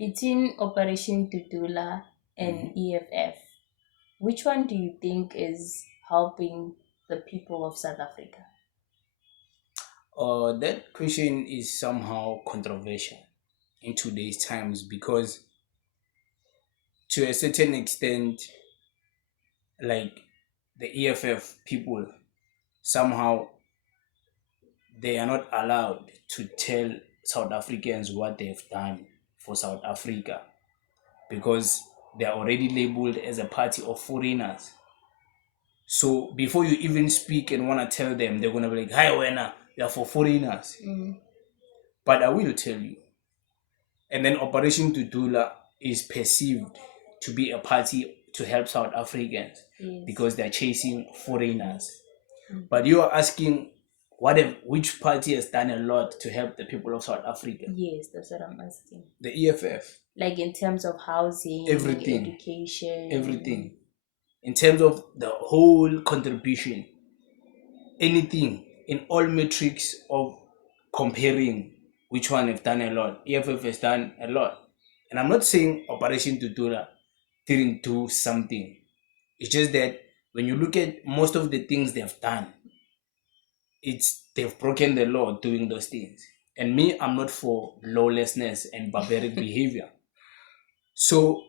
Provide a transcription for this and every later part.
Between Operation Dudula and EFF, which one do you think is helping the people of South Africa? That question is somehow controversial in today's times because, to a certain extent, like the EFF people, somehow they are not allowed to tell South Africans what they've done for South Africa because they are already labeled as a party of foreigners. So before you even speak and want to tell them, they're going to be like, hi, Wena, you're for foreigners. But I will tell you. And then Operation Dudula is perceived to be a party to help South Africans because they're chasing foreigners. But you are asking which party has done a lot to help the people of South Africa? Yes, that's what I'm asking. The EFF. Like in terms of housing, Everything. education, Everything. In terms of the whole contribution, anything in all metrics of comparing which one have done a lot. EFF has done a lot. And I'm not saying Operation Tutura didn't do something. It's just that when you look at most of the things they've done, they've broken the law doing those things. And me, I'm not for lawlessness and barbaric behavior. So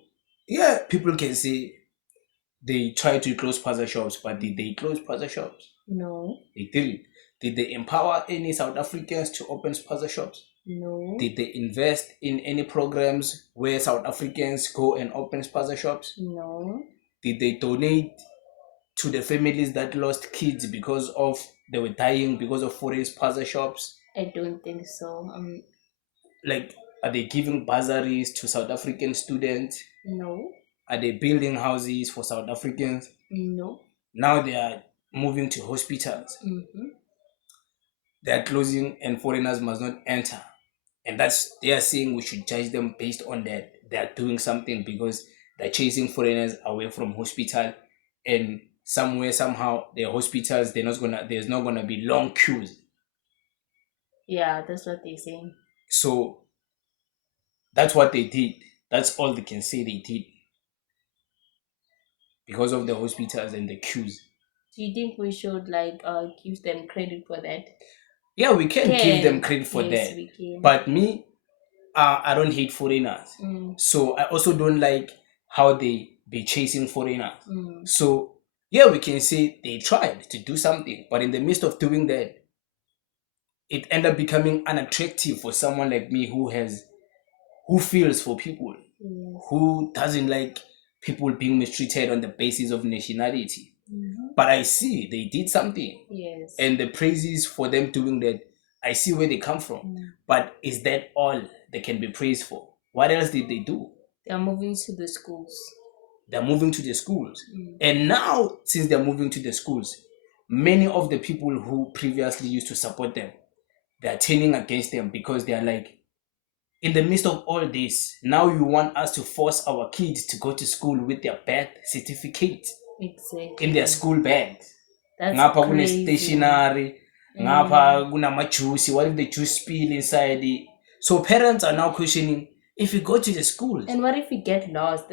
yeah, people can say they try to close plaza shops, but did they close plaza shops? No. They didn't. Did they empower any South Africans to open plaza shops? No. Did they invest in any programs where South Africans go and open plaza shops? No. Did they donate to the families that lost kids because of they were dying because of foreign plaza shops? I don't think so. Like, are they giving bursaries to South African students? No. Are they building houses for South Africans? No. Now they are moving to hospitals. They are closing and foreigners must not enter. And they are saying we should judge them based on that. They are doing something because they're chasing foreigners away from hospital, and somewhere, somehow, their hospitals, there's not gonna be long queues. Yeah, that's what they're saying. So that's what they did. That's all they can say they did. Because of the hospitals and the queues. Do you think we should give them credit for that? Yeah, we can give them credit for Yes, that. we can. But me, I don't hate foreigners. So I also don't like how they be chasing foreigners. So yeah, we can say they tried to do something, but in the midst of doing that, it ended up becoming unattractive for someone like me who feels for people, who doesn't like people being mistreated on the basis of nationality. But I see they did something. Yes. And the praises for them doing that, I see where they come from. But is that all they can be praised for? What else did they do? They're moving to the schools. They're moving to the schools. And now, since they're moving to the schools, many of the people who previously used to support them, they're turning against them because they're like, in the midst of all this, now you want us to force our kids to go to school with their birth certificate. Exactly. In their school bags. That's Ngapha kune crazy. stationery, ngapha kunama juice, what if the juice spill inside it? So parents are now questioning, if you go to the schools. And what if we get lost?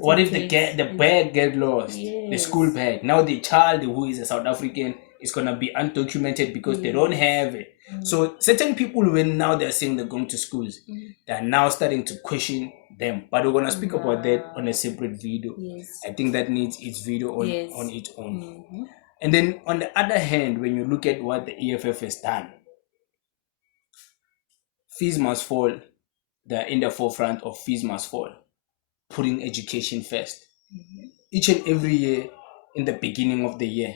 What if the bag get lost? Yes. The school bag. Now the child who is a South African is gonna be undocumented because they don't have it. So certain people, when now they're saying they're going to schools, they're now starting to question them. But we're gonna speak about that on a separate video. Yes. I think that needs its video on its own. And then on the other hand, when you look at what the EFF has done, fees must fall. They're in the forefront of fees must fall, putting education first. Each and every year, in the beginning of the year,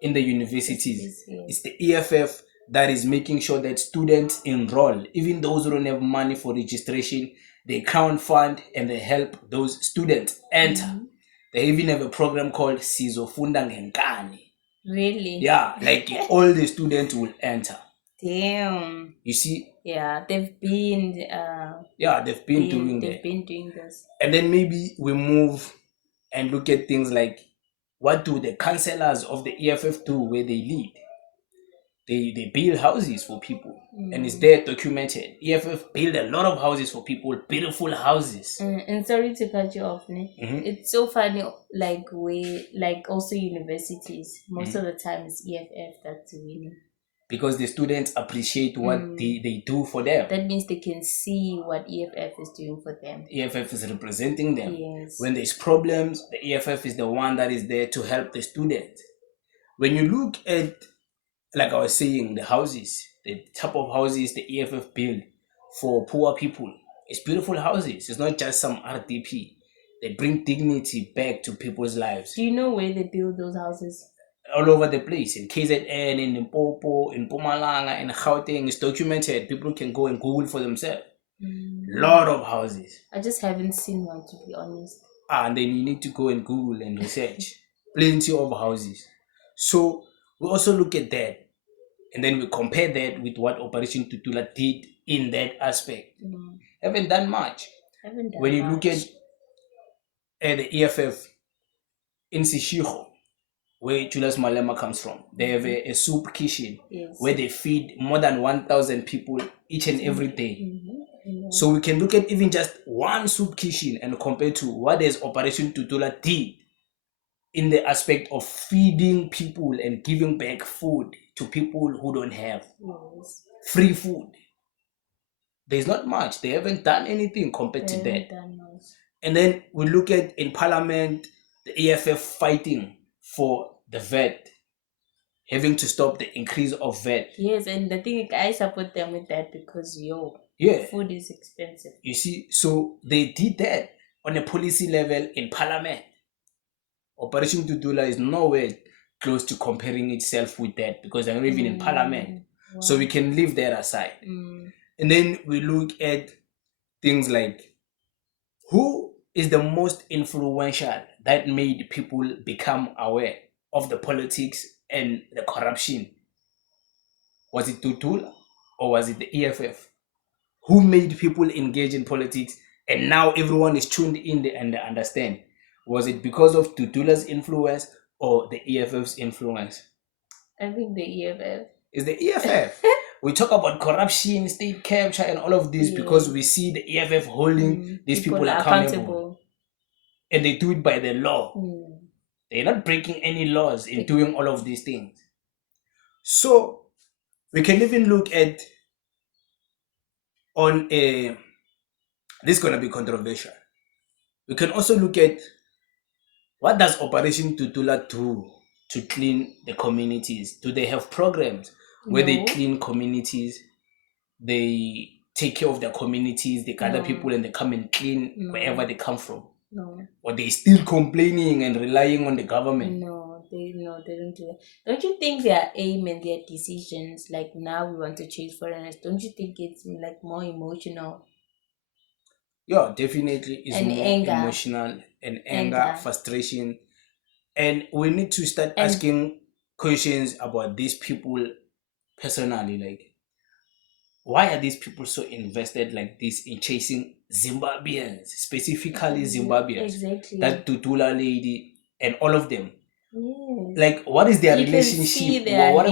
in the universities, it's the EFF that is making sure that students enroll, even those who don't have money for registration, they crowdfund and they help those students enter. They even have a program called Sizofunda Ngenkani. Really? Yeah, like all the students will enter. Damn. You see? Yeah, they've been doing that. They've been doing this. And then maybe we move and look at things like, what do the councillors of the EFF do where they lead? They build houses for people, and it's there documented. EFF build a lot of houses for people, beautiful houses. And sorry to cut you off, ne? It's so funny, like also universities, most of the time it's EFF that's winning. Because the students appreciate what they do for them. That means they can see what EFF is doing for them. EFF is representing them. Yes. When there's problems, the EFF is the one that is there to help the students. When you look at, like I was saying, the houses, the type of houses the EFF build for poor people, it's beautiful houses. It's not just some RDP. They bring dignity back to people's lives. Do you know where they build those houses? All over the place, in KZN, in Limpopo, in Mpumalanga, in Gauteng. It's documented. People can go and Google for themselves. Lot of houses. I just haven't seen one, to be honest. And then you need to go and Google and research. Plenty of houses. So we also look at that, and then we compare that with what Operation Dudula did in that aspect. Haven't done much. When you look at the EFF in Sishiro, where Julius Malema comes from, they have a soup kitchen where they feed more than 1,000 people each and every day. So we can look at even just one soup kitchen and compare to what is Operation Dudula did in the aspect of feeding people and giving back food to people who don't have free food. There's not much. They haven't done anything compared to that. And then we look at in Parliament, the EFF fighting for the VAT, having to stop the increase of VAT. Yes, and the thing, I support them with that because food is expensive. You see, so they did that on a policy level in Parliament. Operation Dudula is nowhere close to comparing itself with that because they're not even in Parliament. Wow. So we can leave that aside. And then we look at things like who is the most influential that made people become aware of the politics and the corruption. Was it Dudula or was it the EFF? Who made people engage in politics and now everyone is tuned in and they understand? Was it because of Dudula's influence or the EFF's influence? I think the EFF. It's the EFF. We talk about corruption, state capture, and all of this because we see the EFF holding these people accountable. And they do it by the law. They're not breaking any laws in doing all of these things. So we can even look at this is going to be controversial. We can also look at what does Operation Dudula do to clean the communities? Do they have programs where they clean communities? They take care of their communities, they gather people and they come and clean wherever they come from? Or they still complaining and relying on the government? They don't do that. Don't you think their aim and their decisions, like now we want to change foreigners, don't you think it's like more emotional? Yeah, definitely it's more emotional and anger, frustration. And we need to start asking questions about these people personally. Like, why are these people so invested like this in chasing Zimbabweans, specifically Zimbabweans? Exactly. That Dudula lady and all of them. Yes. Like, what is their relationship?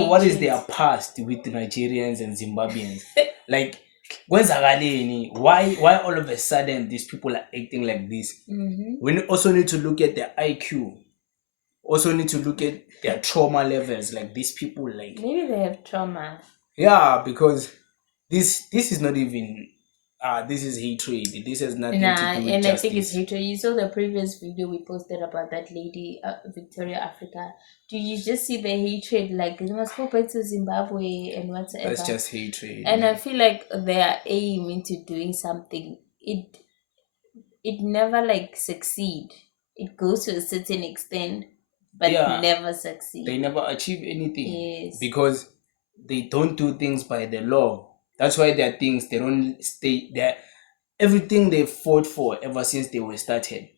What is their past with Nigerians and Zimbabweans? Like, why all of a sudden these people are acting like this? We also need to look at their IQ. Also need to look at their trauma levels. Like, these people, like, maybe they have trauma. Yeah, because this is not even this is hatred. This has nothing to do with and justice. I think it's hatred. You saw the previous video we posted about that lady, Victoria Africa. Do you just see the hatred? Like, you must go back to Zimbabwe and whatsoever. That's just hatred. And I feel like their aim into doing something, it never like succeed. It goes to a certain extent, but never succeed. They never achieve anything. Yes. Because they don't do things by the law. That's why there are things they don't stay there. Everything they fought for ever since they were started,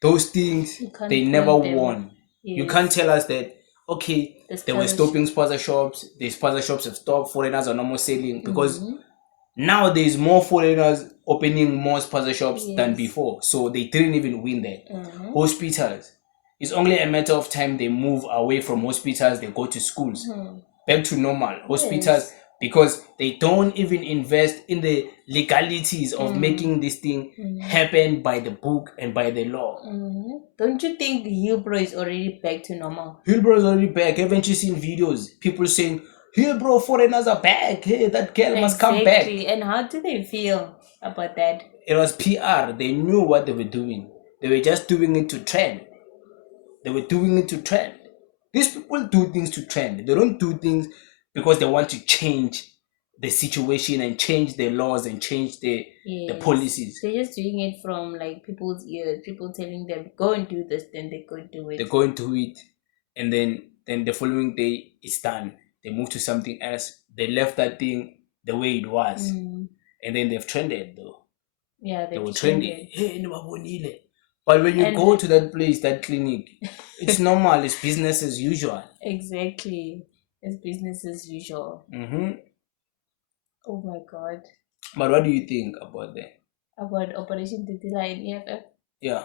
those things they never won. Yes. You can't tell us that they were stopping sponsorships. The sponsorships have stopped. Foreigners are no more selling because now there's more foreigners opening more sponsorships than before. So they didn't even win that. Hospitals. It's only a matter of time they move away from hospitals. They go to schools. back to normal. Hospitals, Yes. because they don't even invest in the legalities of Mm. making this thing Mm. happen by the book and by the law. Don't you think Hillbro is already back to normal? Hillbro is already back. Haven't you seen videos? People saying, Hillbro foreigners are back. Hey, that girl must come back. Exactly. And how do they feel about that? It was PR. They knew what they were doing. They were just doing it to trend. They were doing it to trend. These people do things to trend. They don't do things because they want to change the situation and change the laws and change the Yes. policies. They're just doing it from like people's ears, people telling them, go and do this, then they go and do They it. go into it, and then the following day it's done. They move to something else. They left that thing the way it was, and then they've trended though. Yeah, They they've were trending. trended. Hey, nobabonile. But when you And go to that place, that clinic, it's normal. It's business as usual. exactly. It's business as usual. Mm-hmm. Oh my god. But what do you think about that? About Operation Dudula in EFF? Yeah.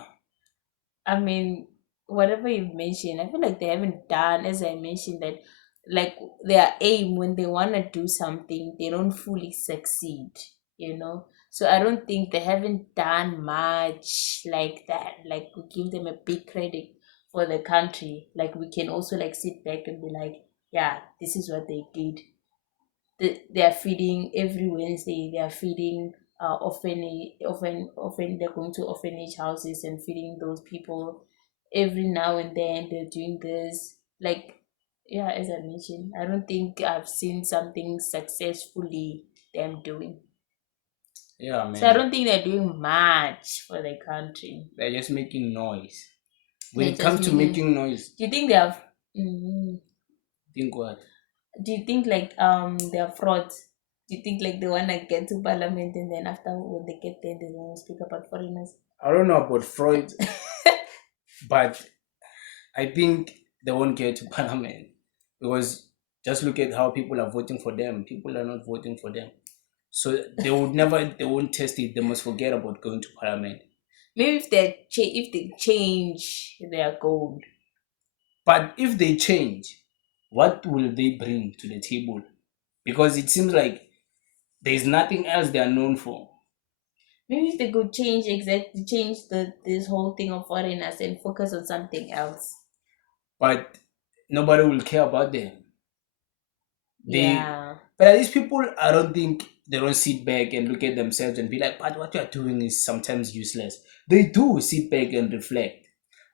I mean, whatever you mentioned, I feel like they haven't done, as I mentioned, that like their aim when they want to do something, they don't fully succeed, you know? So I don't think they haven't done much like that. Like, we give them a big credit for the country. Like, we can also like sit back and be like, yeah, this is what they did. They are feeding every Wednesday. They are feeding often they're going to orphanage houses and feeding those people. Every now and then they're doing this. Like, yeah, as I mentioned, I don't think I've seen something successfully them doing. Yeah, So I man. don't think they're doing much for the country. They're just making noise. When They're it just comes to making. making noise, Do you think they have? mm think what? Do you think like they are frauds? Do you think like they wanna get to parliament and then after when they get there they don't speak about foreigners? I don't know about Freud, but I think they won't get to parliament because just look at how people are voting for them. People are not voting for them. So they won't test it. They must forget about going to parliament. Maybe if they change their goal. But if they change, what will they bring to the table? Because it seems like there's nothing else they are known for. Maybe if they could change this whole thing of foreigners and focus on something else. But nobody will care about them. They, Yeah. but these people, I don't think they don't sit back and look at themselves and be like, but what you are doing is sometimes useless. They do sit back and reflect.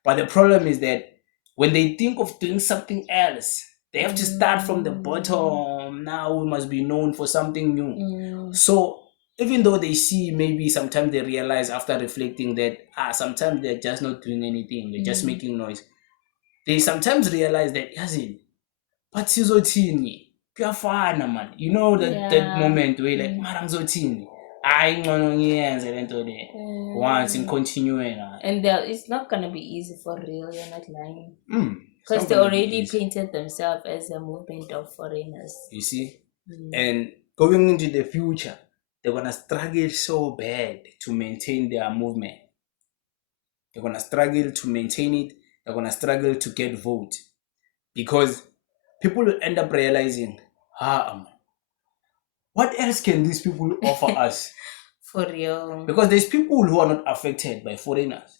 But the problem is that when they think of doing something else, they have to start from the Mm, bottom. Now we must be known for something new. mm, So even though they see, maybe sometimes they realize after reflecting that sometimes they're just not doing anything, they're just mm. making noise. They sometimes realize that yazi, but sizothini? Kuyafana man. You know that Yeah. moment where like Mm. mara ngizothini? Hayi ngcono ngiyenze lento le. Once in Mm. continue And it's not gonna be easy for real. You're not lying. It's Because not they gonna be already easy. painted themselves as a movement of foreigners. You see? Mm. And going into the future, they're gonna struggle so bad to maintain their movement. They're gonna struggle to maintain it. They're gonna struggle to get vote because people will end up realizing, what else can these people offer us? For real. Because there's people who are not affected by foreigners.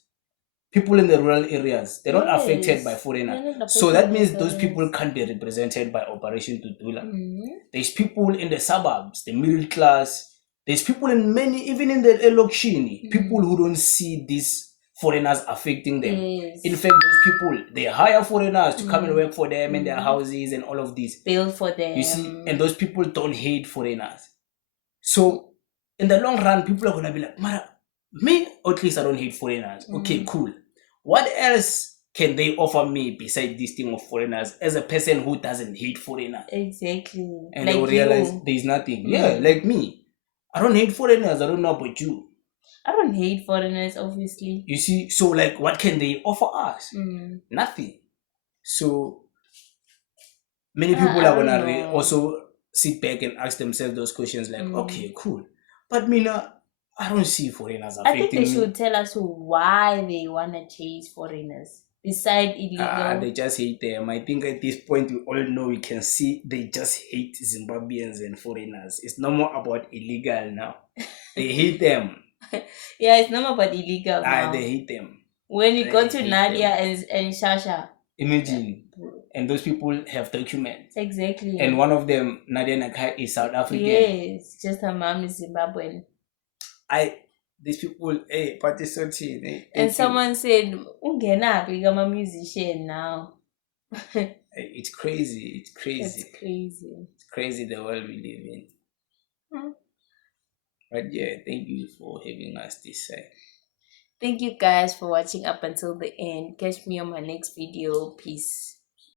People in the rural areas, they're not affected by Yes. foreigners. They're not So affected that by means those people foreigners. can't be represented by Operation Dudula. Mm. There's people in the suburbs, the middle class. There's people in many, even in the Elokshini, people who don't see these foreigners affecting them. Yes. In fact, those people, they hire foreigners to come and work for them in their Mm. houses and all of this. Build for You see, them. and those people don't hate foreigners. So in the long run, people are gonna be like, Mara, me, at least I don't hate foreigners. Okay, cool. What else can they offer me besides this thing of foreigners as a person who doesn't hate foreigners? Exactly. And they will Like realize you. there's nothing. Yeah, like me. I don't hate foreigners. I don't know about you. I don't hate foreigners, obviously. You see, so like what can they offer us? Nothing. So many people I are don't gonna know. also sit back and ask themselves those questions like, Mm. okay, cool. But Mina, I don't see foreigners I think they affecting should me. tell us why they want to chase foreigners. beside illegal. They just hate them. I think at this point we all know, we can see they just hate Zimbabweans and foreigners. It's no more about illegal now. They hate them. Yeah, it's not about illegal now. They hate them. When you go They to hate Nadia them. and Shasha. Imagine. And those people have documents. Exactly. And one of them, Nadia Nakai, is South African. Yes, just her mom is Zimbabwean. These people, hey, party sorting. And someone said, Ungena, become a musician now. It's crazy. It's crazy. It's crazy. It's crazy the world we live in. But yeah, thank you for having us this side. Thank you guys for watching up until the end. Catch me on my next video. Peace.